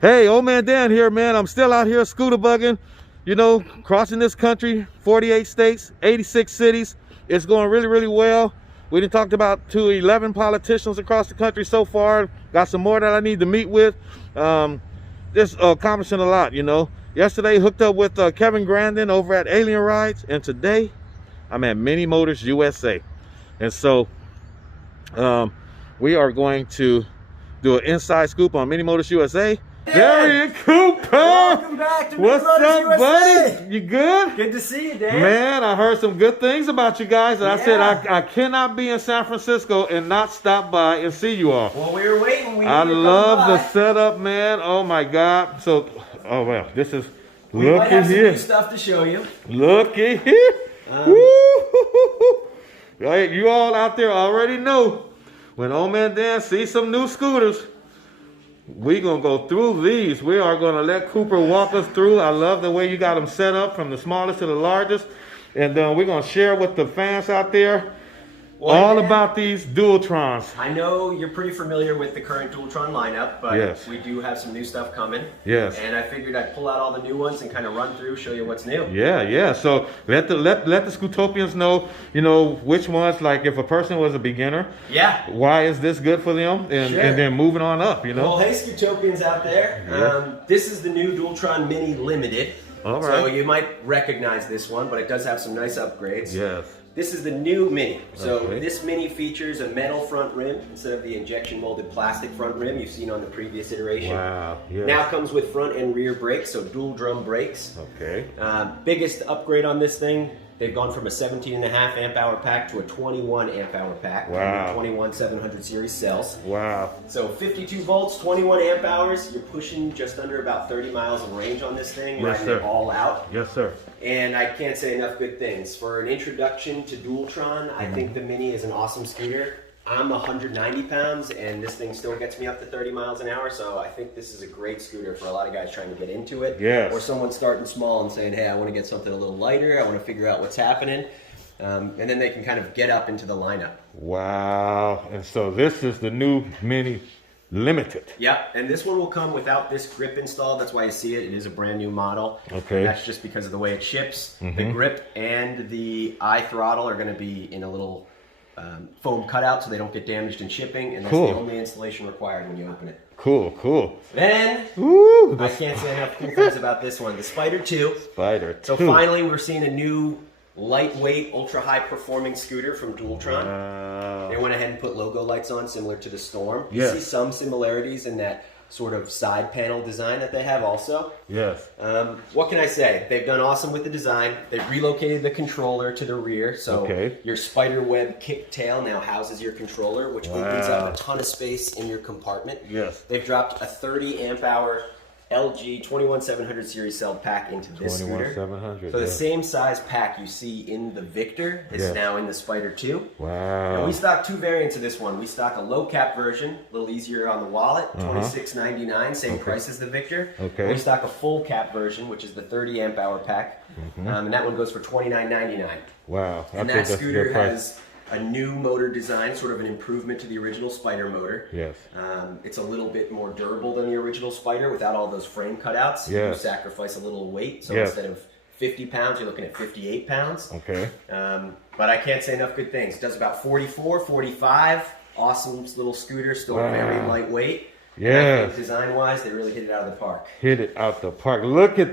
Hey, OhManDan here, man. I'm still out here scooter bugging, you know, crossing this country, 48 states, 86 cities. It's going really, really well. We done talked about 11 politicians across the country so far. Got some more that I need to meet with. Just accomplishing a lot, you know. Yesterday, hooked up with Kevin Grandin over at Alien Rides, and today, I'm at MiniMotorsUSA. And so, we are going to do an inside scoop on MiniMotorsUSA. Darian Cooper! Welcome back to What's up, MiniMotorsUSA. buddy? You good? Good to see you, Dan. Man, I heard some good things about you guys, and I said Yeah. I cannot be in San Francisco and not stop by and see you all. Well, we were waiting. I love the setup, man. Oh my God. So, oh well, this is, We might look have at some here. new stuff to show you. Look at here. Woo! Right, you all out there already know when OhManDan sees some new scooters, we're going to go through these. We are going to let Cooper walk us through. I love the way you got them set up from the smallest to the largest. And we're going to share with the fans out there all about these Dualtrons. I know you're pretty familiar with the current Dualtron lineup, but Yes. we do have some new stuff coming. Yes. And I figured I'd pull out all the new ones and kind of run through, show you what's new. Yeah. So let the Scootopians know, you know, which ones, like if a person was a beginner, Yeah. why is this good for them? And, Sure. and then moving on up, you know? Well, hey, Scootopians out there. Yeah. This is the new Dualtron Mini Limited. All So right. you might recognize this one, but it does have some nice upgrades. Yes. This is the new Mini. So Okay. this Mini features a metal front rim instead of the injection molded plastic front rim you've seen on the previous iteration. Wow. Yes. Now comes with front and rear brakes, so dual drum brakes. Okay. Biggest upgrade on this thing, they've gone from a 17.5 amp hour pack to a 21 amp hour pack. Wow. 21 700 series cells. Wow. So 52 volts, 21 amp hours. You're pushing just under about 30 miles of range on this thing, Yes, riding sir. it all out. Yes, sir. And I can't say enough good things. For an introduction to Dualtron, I think the Mini is an awesome scooter. I'm 190 pounds, and this thing still gets me up to 30 miles an hour, so I think this is a great scooter for a lot of guys trying to get into it. Yes. Or someone starting small and saying, hey, I want to get something a little lighter, I want to figure out what's happening. And then they can kind of get up into the lineup. Wow. And so this is the new Mini Limited. Yep, and this one will come without this grip installed. That's why you see it. It is a brand new model. Okay. That's just because of the way it ships. The grip and the eye throttle are going to be in a little foam cutout so they don't get damaged in shipping, and that's Cool. the only installation required when you open it. Cool. Then, Woo! I can't say enough cool things about this one, the Spider 2. Spider 2. So finally, we're seeing a new lightweight, ultra-high performing scooter from Dualtron. Wow. They went ahead and put logo lights on, similar to the Storm. You Yes. see some similarities in that sort of side panel design that they have also. Yes. What can I say? They've done awesome with the design. They've relocated the controller to the rear, so Okay. your spider web kick tail now houses your controller, which opens Wow. up a ton of space in your compartment. Yes. They've dropped a 30 amp hour LG 21700 series cell pack into this scooter. 21700. So the yes. same size pack you see in the Victor is Yes. now in the Spider 2. Wow. And we stock two variants of this one. We stock a low cap version, a little easier on the wallet, $26.99, same price as the Victor. Okay. And we stock a full cap version, which is the 30 amp hour pack, and that one goes for $29.99. Wow. And I think that that's a scooter good price. has a new motor design, sort of an improvement to the original Spider motor. Yes. It's a little bit more durable than the original Spider without all those frame cutouts. You Yes. sacrifice a little weight, so Yes. instead of 50 pounds, you're looking at 58 pounds. Okay. But I can't say enough good things. It does about 44, 45. Awesome little scooter, still very Wow. lightweight. Yes. Design-wise, they really hit it out of the park. Hit it out the park. Look at,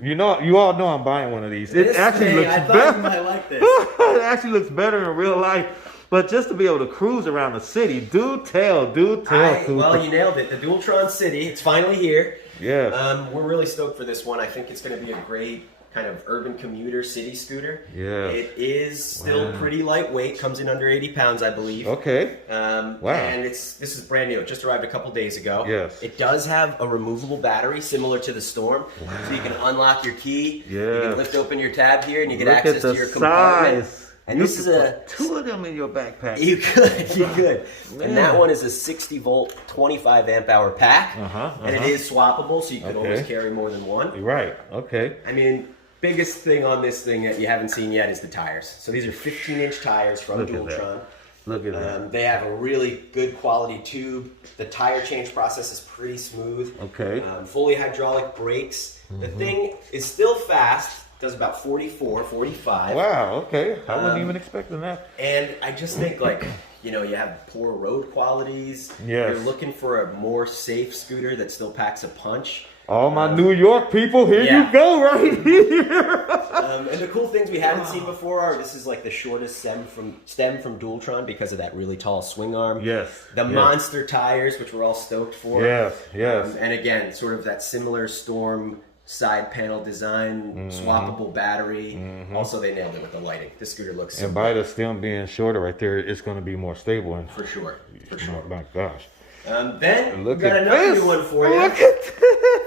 you all know I'm buying one of these. It actually looks I thought better. you might like this. It actually looks better in real life. But just to be able to cruise around the city, do tell, Cooper. Well, you nailed it. The Dualtron City, it's finally here. Yes. We're really stoked for this one. I think it's going to be a great kind of urban commuter city scooter. Yes. It is still pretty lightweight, comes in under 80 pounds, I believe. Okay. Wow. And this is brand new. It just arrived a couple days ago. Yes. It does have a removable battery similar to the Storm. Wow. So you can unlock your key. Yeah. You can lift open your tab here and you get Look access at the to your compartment. size. And you this is could put two of them in your backpack. You could. Man. And that one is a 60 volt, 25 amp hour pack. And it is swappable, so you could always carry more than one. Right. Okay. I mean, biggest thing on this thing that you haven't seen yet is the tires. So these are 15-inch tires from Look at Dualtron. Look at that. They have a really good quality tube. The tire change process is pretty smooth. Okay. Fully hydraulic brakes. The thing is still fast. Does about 44, 45. Wow, okay. I wasn't even expecting that. And I just think, like, you know, you have poor road qualities. Yes. You're looking for a more safe scooter that still packs a punch. All my New York people, here you go, right here. And the cool things we haven't seen before are this is like the shortest stem from Dualtron because of that really tall swing arm. Yes. The monster tires, which we're all stoked for. Yes, yes. And again, sort of that similar Storm side panel design, swappable battery. Also, they nailed it with the lighting. This scooter looks so And by the stem being shorter right there, it's going to be more stable. And for sure. For sure. My gosh. Then Look we got at another this. new one for you. Look at this.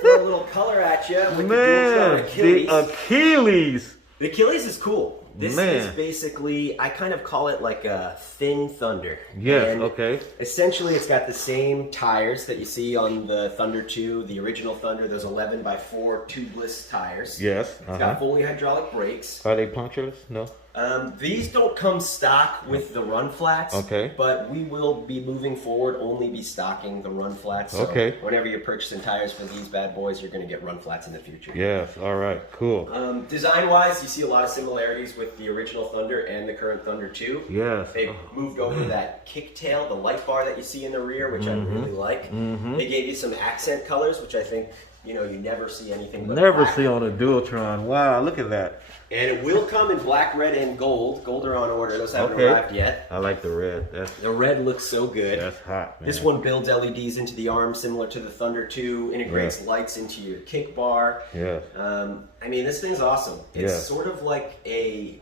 Throw a little color at you with the Dualtron Achilles. The Achilles. The Achilles is cool. This Man. is basically, I kind of call it like a thin Thunder. Yes, And okay. essentially, it's got the same tires that you see on the Thunder 2, the original Thunder, those 11x4 tubeless tires. Yes. It's got fully hydraulic brakes. Are they punctureless? No. These don't come stock with the run flats. Okay. But we will be moving forward, only be stocking the run flats. So Okay. whenever you're purchasing tires for these bad boys, you're going to get run flats in the future. Yes. All right. Cool. Design-wise, you see a lot of similarities with the original Thunder and the current Thunder 2. Yes. They moved over that kicktail, the light bar that you see in the rear, which I really like. They gave you some accent colors, which I think, you know, you never see anything but Never black. see on a Dualtron. Wow, look at that. And it will come in black, red, and gold. Gold are on order. Those haven't Okay. arrived yet. I like the red. The red looks so good. That's hot, man. This one builds LEDs into the arm, similar to the Thunder 2. Integrates lights into your kick bar. Yes. I mean, this thing's awesome. It's sort of like a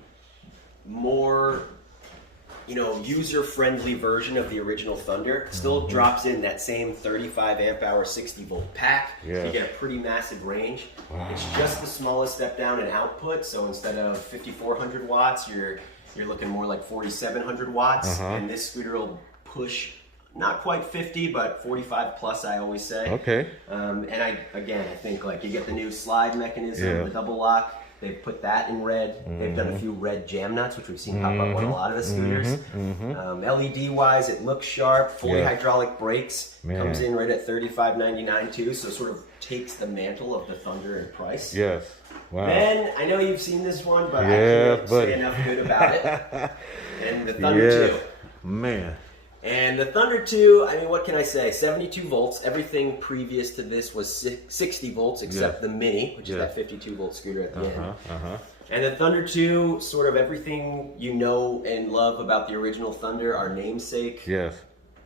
more, you know, user-friendly version of the original Thunder. Still drops in that same 35 amp hour 60 volt pack. So you get a pretty massive range. It's just the smallest step down in output. So instead of 5,400 watts, you're looking more like 4,700 watts. And this scooter will push not quite 50, but 45 plus, I always say. Okay. And I think like you get the new slide mechanism, the double lock. They've put that in red. They've done a few red jam nuts, which we've seen pop up on a lot of the scooters. LED-wise, it looks sharp. Fully hydraulic brakes. Comes in right at $35.99 too, so sort of takes the mantle of the Thunder in price. Yes. Wow. Then, I know you've seen this one, but I can't say enough good about it. And the Thunder 2. Man. And the Thunder 2, I mean, what can I say? 72 volts. Everything previous to this was 60 volts, except the Mini, which is that 52 volt scooter at the end. And the Thunder 2, sort of everything you know and love about the original Thunder, our namesake,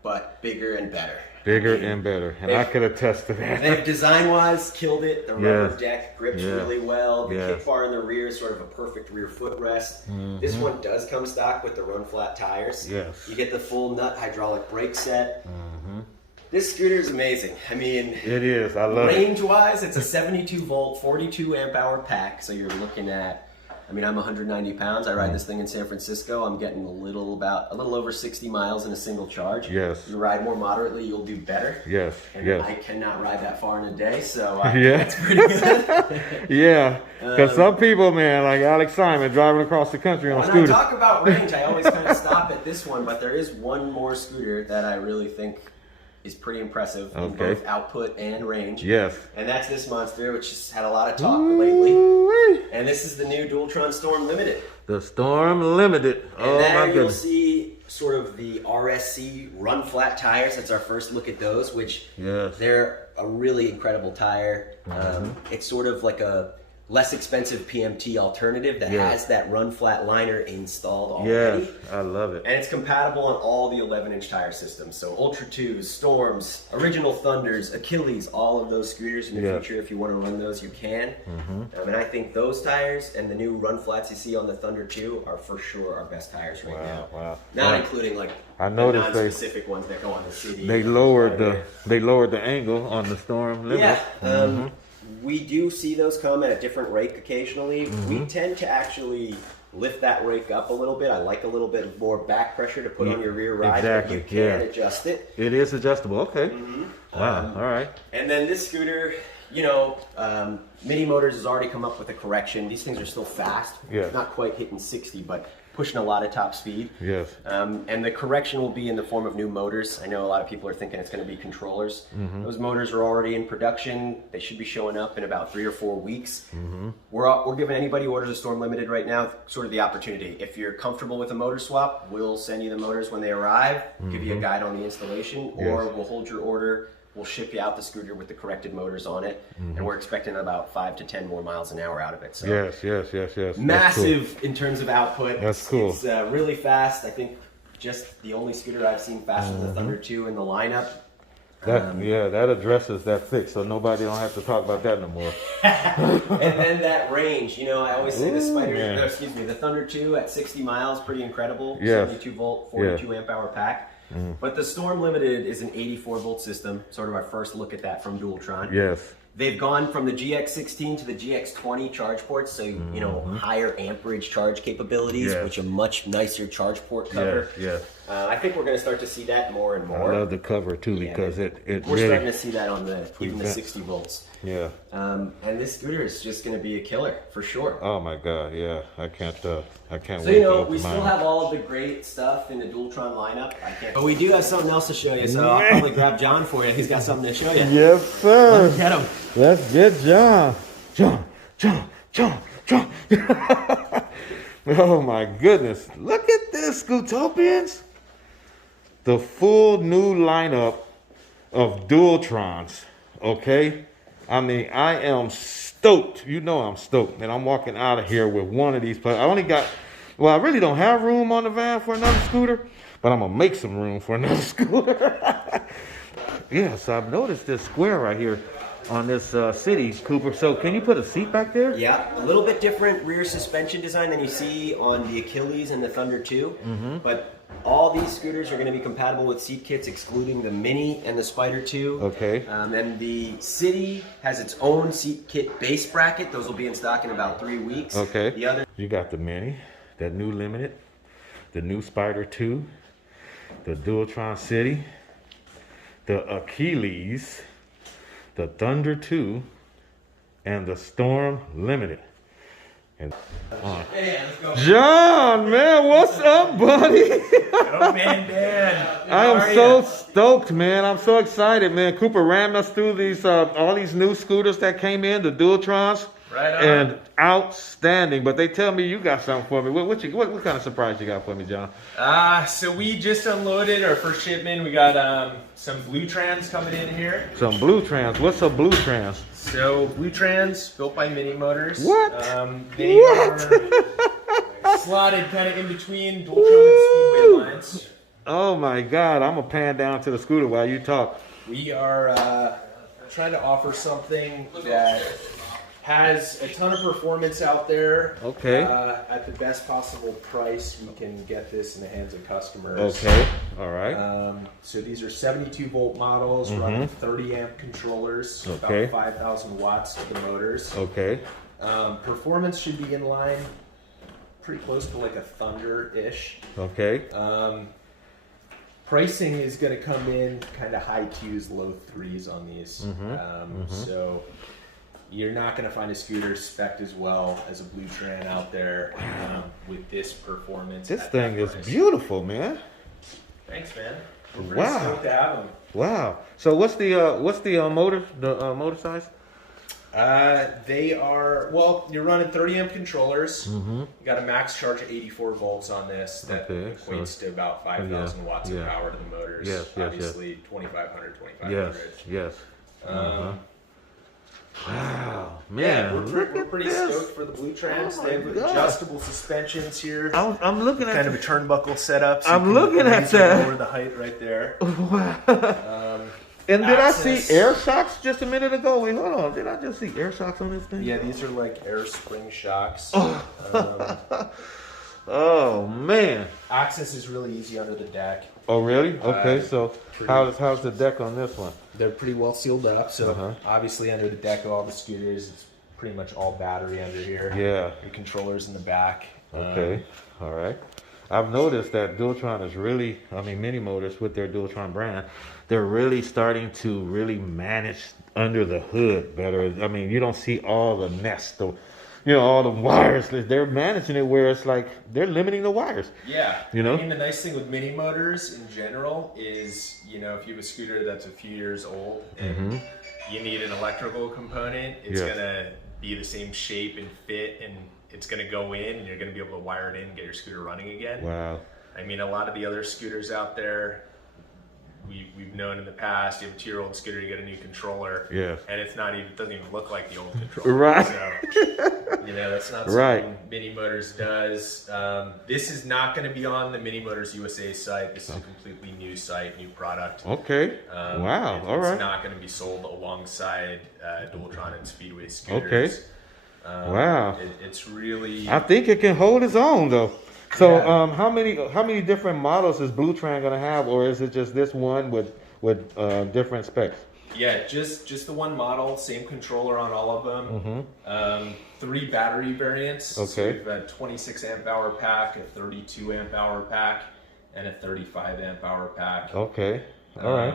but bigger and better. Bigger and better. And I could attest to that. They've design-wise killed it. The rubber deck grips really well. The kick bar in the rear is sort of a perfect rear footrest. This one does come stock with the run flat tires. Yes. You get the full nut hydraulic brake set. This scooter is amazing. I mean, it is. I love it. Range-wise, it's a 72 volt, 42 amp hour pack. So you're looking at, I mean, I'm 190 pounds. I ride this thing in San Francisco. I'm getting a little over 60 miles in a single charge. Yes. You ride more moderately, you'll do better. Yes. And I cannot ride that far in a day, so that's pretty good. Because some people, man, like Alex Simon, driving across the country on a scooter. When I talk about range, I always kind of stop at this one, but there is one more scooter that I really think is pretty impressive in both output and range. Yes. And that's this monster, which has had a lot of talk lately. And this is the new Dualtron Storm Limited. The Storm Limited. And there you'll see sort of the RSC run flat tires. That's our first look at those, which they're a really incredible tire. It's sort of like a less expensive PMT alternative that has that run flat liner installed already. Yes, I love it. And it's compatible on all the 11-inch tire systems. So Ultra 2s, Storms, Original Thunders, Achilles, all of those scooters in the future. If you want to run those, you can. And I think those tires and the new run flats you see on the Thunder 2 are for sure our best tires right now. Wow. Not including like I noticed the non-specific ones that go on the CD. They lowered the angle on the Storm Limited. Yeah. We do see those come at a different rake occasionally. We tend to actually lift that rake up a little bit. I like a little bit more back pressure to put on your rear ride. Exactly. But you can adjust it. It is adjustable. Okay. Wow. All right. And then this scooter, you know, Mini Motors has already come up with a correction. These things are still fast. Yeah. Not quite hitting 60, but pushing a lot of top speed. Yes. And the correction will be in the form of new motors. I know a lot of people are thinking it's going to be controllers. Those motors are already in production. They should be showing up in about 3 or 4 weeks. We're giving anybody who orders a Storm Limited right now sort of the opportunity. If you're comfortable with a motor swap, we'll send you the motors when they arrive, give you a guide on the installation, or we'll hold your order. We'll ship you out the scooter with the corrected motors on it, and we're expecting about 5 to 10 more miles an hour out of it. So yes. massive in terms of output. That's cool. It's really fast. I think just the only scooter I've seen faster than the Thunder 2 in the lineup. That addresses that fix, so nobody don't have to talk about that no more. And then that range, you know, I always say the Thunder 2 at 60 miles, pretty incredible. 72 volt, 42 amp hour pack. But the Storm Limited is an 84 volt system, sort of our first look at that from Dualtron. Yes. They've gone from the GX16 to the GX20 charge ports, so you know, higher amperage charge capabilities, which a much nicer charge port cover. I think we're going to start to see that more and more. I love the cover too, because we're really starting to see that on even the 60 volts. Yeah. And this scooter is just going to be a killer for sure. Oh my God, yeah. I can't wait. So you know, we still have all of the great stuff in the Dualtron lineup. But we do have something else to show you, so I'll probably grab John for you. He's got something to show you. Yes, sir. Let's get him. Let's get John. John. Oh my goodness. Look at this, Scootopians. The full new lineup of Dualtrons, okay? I mean, I am stoked. You know I'm stoked. And I'm walking out of here with one of these. I really don't have room on the van for another scooter, but I'm going to make some room for another scooter. Yeah, so I've noticed this square right here on this City, Cooper. So can you put a seat back there? Yeah, a little bit different rear suspension design than you see on the Achilles and the Thunder 2. But all these scooters are going to be compatible with seat kits, excluding the Mini and the Spider 2. Okay. And the City has its own seat kit base bracket. Those will be in stock in about 3 weeks. Okay. The other, you got the Mini, that new Limited, the new Spider 2, the Dualtron City, the Achilles, the Thunder 2, and the Storm Limited. And hey, let's go. John, man, what's up, buddy? OhManDan. I am so stoked, man. I'm so excited, man. Cooper ran us through these all these new scooters that came in, the Dualtrons. Right on. And outstanding. But they tell me you got something for me. What kind of surprise you got for me, John? So we just unloaded our first shipment. We got some blue trans coming in here. Some blue trans. What's a blue trans? So blue trans built by MiniMotors. What? They are slotted kind of in between Dualtron and Speedway lines. Oh my God! I'm gonna pan down to the scooter while you talk. We are trying to offer something that has a ton of performance out there. Okay. At the best possible price, we can get this in the hands of customers. Okay. All right. So these are 72 volt models running 30 amp controllers, Okay. about 5,000 watts to the motors. Okay. Performance should be in line, pretty close to like a Thunder-ish. Okay. Pricing is going to come in kind of high 2s, low 3s on these. So you're not going to find a scooter spec'd as well as a blue tran out there with this performance. This thing is beautiful, man. Thanks, man. We're pretty stoked to have them. Wow. So what's the motor size? They are, well, you're running 30 amp controllers. You got a max charge of 84 volts on this. That equates to about 5,000 watts of power to the motors. Obviously, 2,500, 2,500. Yes. Wow, man! Yeah, we're pretty stoked for the blue trans. They have adjustable suspensions here. I'm looking at kind of a turnbuckle setup. So I'm looking at that. Lower the height right there. And did I see air shocks just a minute ago? Wait, hold on. Did I just see air shocks on this thing? Yeah, these are like air spring shocks. Oh man! Access is really easy under the deck. Oh really? Okay, so how's the deck on this one? They're pretty well sealed up. So obviously under the deck of all the scooters, it's pretty much all battery under here. Yeah. The controllers in the back. Okay. All right. I've noticed that Dualtron is really, MiniMotors with their Dualtron brand, they're really starting to really manage under the hood better. I mean, you don't see all the mess, you know, all the wires. They're managing it where it's like they're limiting the wires. Yeah. You know? I mean, the nice thing with mini motors in general is, you know, if you have a scooter that's a few years old and you need an electrical component, it's going to be the same shape and fit, and it's going to go in, and you're going to be able to wire it in and get your scooter running again. Wow. I mean, a lot of the other scooters out there, we've known in the past, you have a 2-year-old scooter, you get a new controller, and it's not even, it doesn't even look like the old controller. Right. So, you know, that's not something Mini Motors does. This is not going to be on the MiniMotorsUSA site. This is a completely new site, new product. Okay. Wow. All right. It's not going to be sold alongside Dualtron and Speedway scooters. Okay. Wow. It's really... I think it can hold its own, though. So, how many different models is Dualtron gonna have, or is it just this one with different specs? Yeah, just the one model, same controller on all of them. 3 battery variants. Okay. So we've got a 26 amp hour pack, a 32 amp hour pack, and a 35 amp hour pack. Okay. All right.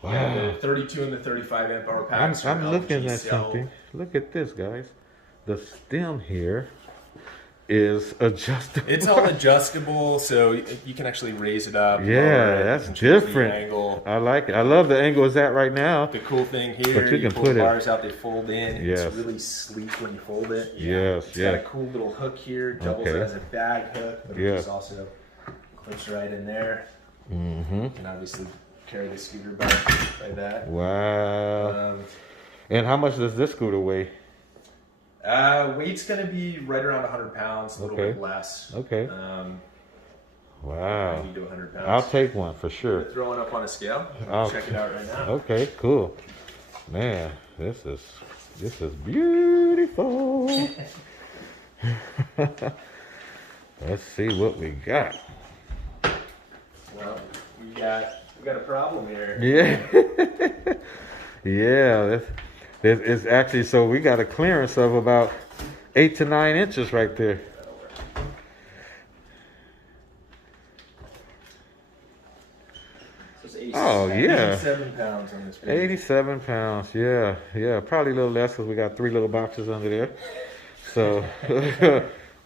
Wow. Yeah, the 32 and the 35 amp hour packs. I'm looking at something. Look at this, guys. The stem here is adjustable. It's all adjustable, so you can actually raise it up. Yeah, that's different. Angle. I like it. I love the angle it's at right now. The cool thing here, but you can pull put the bars out, they fold in. Yes. It's really sleek when you fold it. Yes, It's got a cool little hook here, doubles as a bag hook, but it just also clips right in there. You can obviously carry the scooter back like that. Wow. And how much does this scooter weigh? Weight's going to be right around 100 pounds, a little bit less. Okay. Wow. 90 to 100 pounds. I'll take one for sure. Throw it up on a scale. Check it out right now. Okay, cool. Man, this is beautiful. Let's see what we got. Well, we got a problem here. Yeah. Yeah, it's actually, so we got a clearance of about 8 to 9 inches right there. Oh, yeah. 87 pounds on this page. 87 pounds, yeah. Probably a little less because we got 3 little boxes under there. So,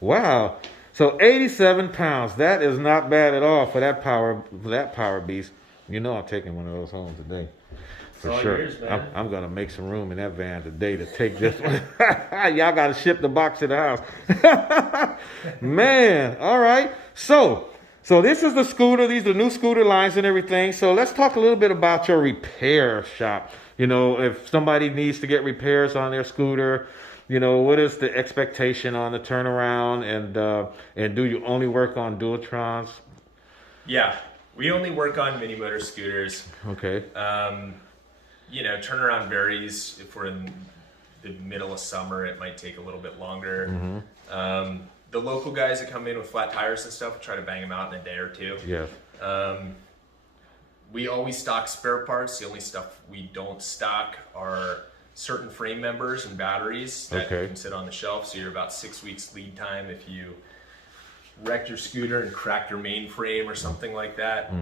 wow. So 87 pounds, that is not bad at all for that power beast. You know I'm taking one of those home today. For sure. Yours, I'm going to make some room in that van today to take this one. Y'all got to ship the box to the house. Man, all right. So this is the scooter. These are the new scooter lines and everything. So let's talk a little bit about your repair shop. You know, if somebody needs to get repairs on their scooter, you know, what is the expectation on the turnaround? And do you only work on Dualtrons? Yeah, we only work on mini motor scooters. Okay. You know, turnaround varies. If we're in the middle of summer, it might take a little bit longer. The local guys that come in with flat tires and stuff, try to bang them out in a day or two. Yes. We always stock spare parts. The only stuff we don't stock are certain frame members and batteries that can sit on the shelf. So you're about 6 weeks lead time if you wrecked your scooter and cracked your mainframe or something like that.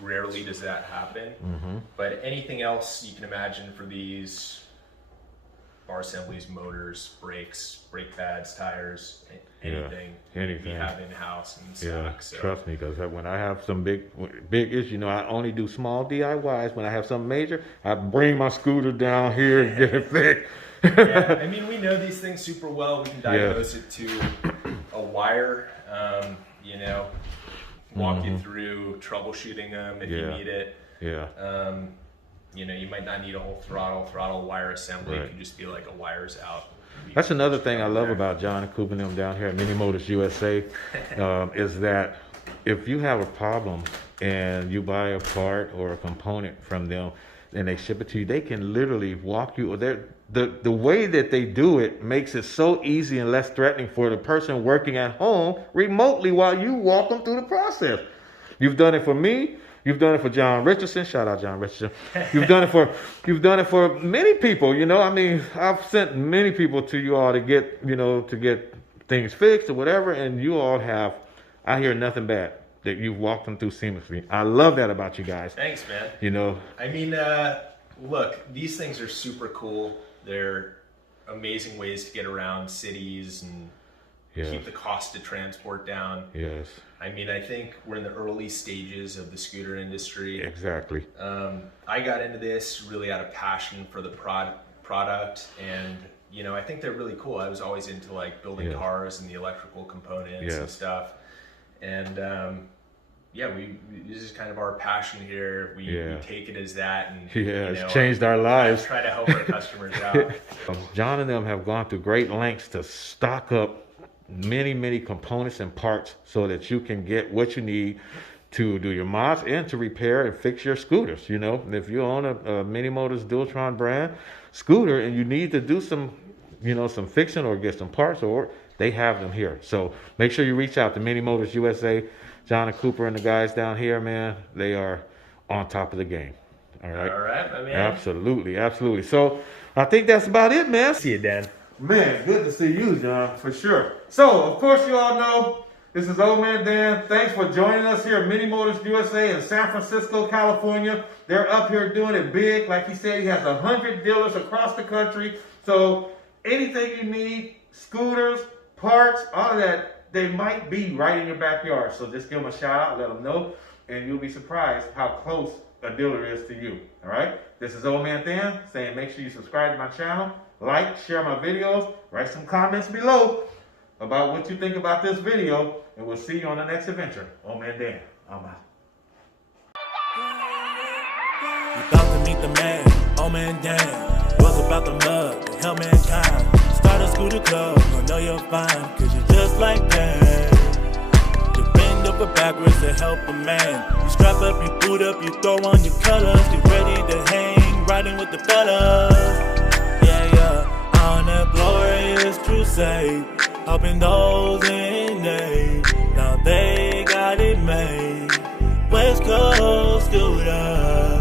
Rarely does that happen. But anything else you can imagine for these bar assemblies, motors, brakes, brake pads, tires, anything we have in-house and stock. Yeah, so. trust me, because when I have some big issues, you know, I only do small DIYs. When I have something major, I bring my scooter down here and get it fixed. Yeah, I mean, we know these things super well. We can diagnose it to a wire, you know, walk you through troubleshooting them if you need it. You know, you might not need a whole throttle wire assembly. It could just be like a wire's out. That's another thing I love about John and Coop and them down here at MiniMotorsUSA is that if you have a problem and you buy a part or a component from them and they ship it to you, they can literally walk you. The way that they do it makes it so easy and less threatening for the person working at home remotely while you walk them through the process. You've done it for me. You've done it for John Richardson. Shout out John Richardson. You've done it for many people. You know, I mean, I've sent many people to you all to get things fixed or whatever, and you all have. I hear nothing bad that you've walked them through seamlessly. I love that about you guys. Thanks, man. You know, I mean, look, these things are super cool. They're amazing ways to get around cities and keep the cost of transport down. Yes. I mean, I think we're in the early stages of the scooter industry. Exactly. I got into this really out of passion for the product, and you know, I think they're really cool. I was always into like building cars and the electrical components and stuff, and this is kind of our passion here. We take it as that, and it's changed our lives. Try to help our customers out. John and them have gone to great lengths to stock up many components and parts so that you can get what you need to do your mods and to repair and fix your scooters. You know, if you own a Mini Motors Dualtron brand scooter and you need to do some, you know, some fixing or get some parts, or they have them here. So make sure you reach out to MiniMotorsUSA. John and Cooper and the guys down here, man, they are on top of the game. All right. All right, my man. Absolutely. So I think that's about it, man. See you, Dan. Man, good to see you, John, for sure. So, of course, you all know, this is OhManDan. Thanks for joining us here at Mini Motors USA in San Francisco, California. They're up here doing it big. Like he said, he has 100 dealers across the country. So, anything you need, scooters, parts, all of that, they might be right in your backyard. So, just give them a shout out, let them know, and you'll be surprised how close a dealer is to you. All right? This is OhManDan saying make sure you subscribe to my channel. Like, share my videos, write some comments below about what you think about this video, and we'll see you on the next adventure. OhManDan, I'm out. We about to meet the man, OhManDan. Was about the love to help mankind. Start a scooter club, you know you're fine, cause you're just like that. You bend over backwards to help a man. You strap up, you boot up, you throw on your colors. Get ready to hang, riding with the fellas. On a glorious crusade, helping those in need. Now they got it made. West Coast scooter.